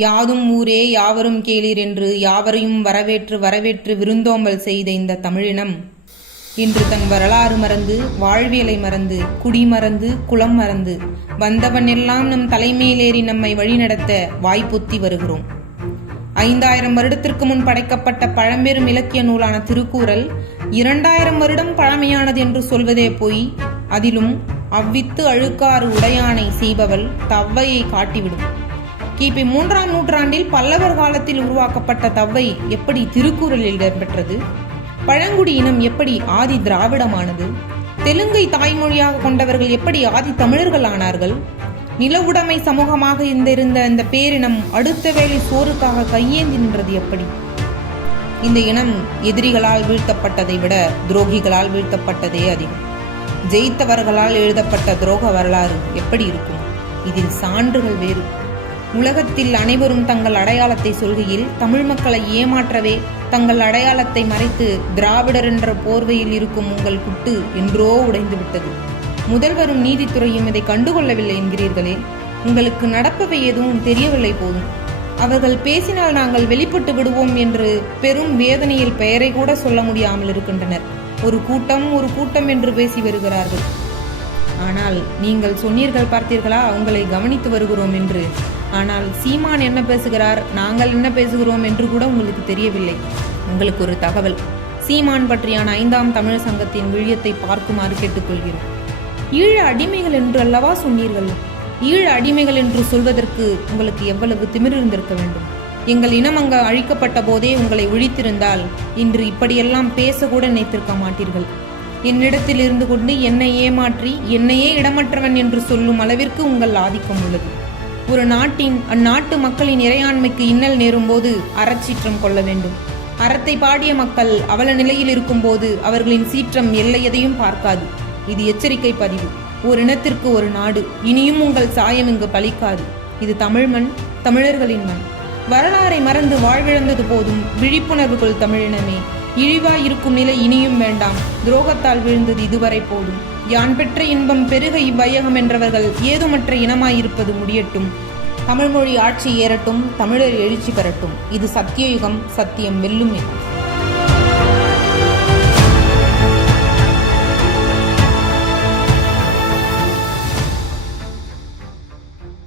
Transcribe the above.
யாதும் ஊரே யாவரும் கேளீர் என்று யாவரையும் வரவேற்று வரவேற்று விருந்தோம்பல் செய்த இந்த தமிழினம் இன்று தன் வரலாறு மறந்து, வாழ்வியலை மறந்து, குடி மறந்து, குலம் மறந்து, வந்தவன் எல்லாம் நம் தலைமையிலேறி நம்மை வழிநடத்த வாய்ப்புத்தி வருகிறோம். 5000 வருடத்திற்கு முன் படைக்கப்பட்ட பழம்பெரும் இலக்கிய நூலான திருக்குறள் 2000 வருடம் பழமையானது என்று சொல்வதே போய், அதிலும் அவ்வித்து அழுக்காறு உடையானை செய்பவள் தவ்வையை காட்டிவிடும். கிபி 3ஆம் நூற்றாண்டில் பல்லவர் காலத்தில் உருவாக்கப்பட்ட தவ்வை எப்படி திருக்குறளில் இடம்பெற்றது? பழங்குடி இனம் எப்படி ஆதி திராவிடமானது? தெலுங்கை தாய்மொழியாக கொண்டவர்கள் எப்படி ஆதி தமிழர்கள் ஆனார்கள்? நிலவுடைமை சமூகமாக இருந்த இந்த பேரினம் அடுத்த வேளை சோறுக்காக கையேந்தி நின்றது எப்படி? இந்த இனம் எதிரிகளால் வீழ்த்தப்பட்டதை விட துரோகிகளால் வீழ்த்தப்பட்டதே அதிகம். ஜெயித்தவர்களால் எழுதப்பட்ட துரோக வரலாறு எப்படி இருக்கும்? இதில் சான்றுகள் வேறு. உலகத்தில் அனைவரும் தங்கள் அடையாளத்தை சொல்கையில் தமிழ் மக்களை ஏமாற்றவே தங்கள் அடையாளத்தை மறைத்து திராவிடர் என்ற போர்வையில் இருக்கும் உங்கள் குட்டு என்றோ உடைந்து விட்டது. முதல்வரும் நீதித்துறையும் இதை கண்டுகொள்ளவில்லை என்கிறீர்களே. உங்களுக்கு நடப்பவை எதுவும் தெரியவில்லை போதும். அவர்கள் பேசினால் நாங்கள் வெளிப்பட்டு விடுவோம் என்று பெரும் வேதனையில் பெயரை கூட சொல்ல முடியாமல் இருக்கின்றனர். ஒரு கூட்டம் என்று பேசி வருகிறார்கள். ஆனால் நீங்கள் சொன்னீர்கள் பார்த்தீர்களா, அவங்களை கவனித்து வருகிறோம் என்று. ஆனால் சீமான் என்ன பேசுகிறார், நாங்கள் என்ன பேசுகிறோம் என்று கூட உங்களுக்கு தெரியவில்லை. உங்களுக்கு ஒரு தகவல். சீமான் பற்றியான 5ஆம் தமிழ் சங்கத்தின் விழியத்தை பார்க்குமாறு கேட்டுக்கொள்கிறோம். ஈழ அடிமைகள் என்று அல்லவா சொன்னீர்கள்? ஈழ அடிமைகள் என்று சொல்வதற்கு உங்களுக்கு எவ்வளவு திமிர் இருந்திருக்க வேண்டும். எங்கள் இனம் அங்கு அழிக்கப்பட்ட போதே உங்களை ஒழித்திருந்தால் இன்று இப்படியெல்லாம் பேசக்கூட நினைத்திருக்க மாட்டீர்கள். என்னிடத்தில் இருந்து கொண்டு என்னை ஏமாற்றி என்னையே இடமற்றவன் என்று சொல்லும் அளவிற்கு உங்கள் ஆதிக்கம் உள்ளது. ஒரு அந்நாட்டு மக்களின் இறையாண்மைக்கு இன்னல் நேரும் போது அறச்சீற்றம் கொள்ள வேண்டும். அறத்தை பாடிய மக்கள் அவல நிலையில் இருக்கும் போது அவர்களின் சீற்றம் எல்லை எதையும் பார்க்காது. இது எச்சரிக்கை பதிவு. ஒரு இனத்திற்கு ஒரு நாடு. இனியும் உங்கள் சாயம் இங்கு பலிக்காது. இது தமிழ் மண், தமிழர்களின் மண். வரலாறை மறந்து வாழ்விழந்தது போதும். விழிப்புணர்வுகள் தமிழினமே. இழிவாய் இருக்கும் நிலை இனியும் வேண்டாம். துரோகத்தால் விழுந்தது இதுவரை போதும். யான் பெற்ற இன்பம் பெருக இவ்வையகம் என்றவர்கள் ஏதுமற்ற இனமாயிருப்பது முடியட்டும். தமிழ்மொழி ஆட்சி ஏறட்டும். தமிழர் எழுச்சி பெறட்டும். இது சத்தியயுகம். சத்தியம் வெல்லும்.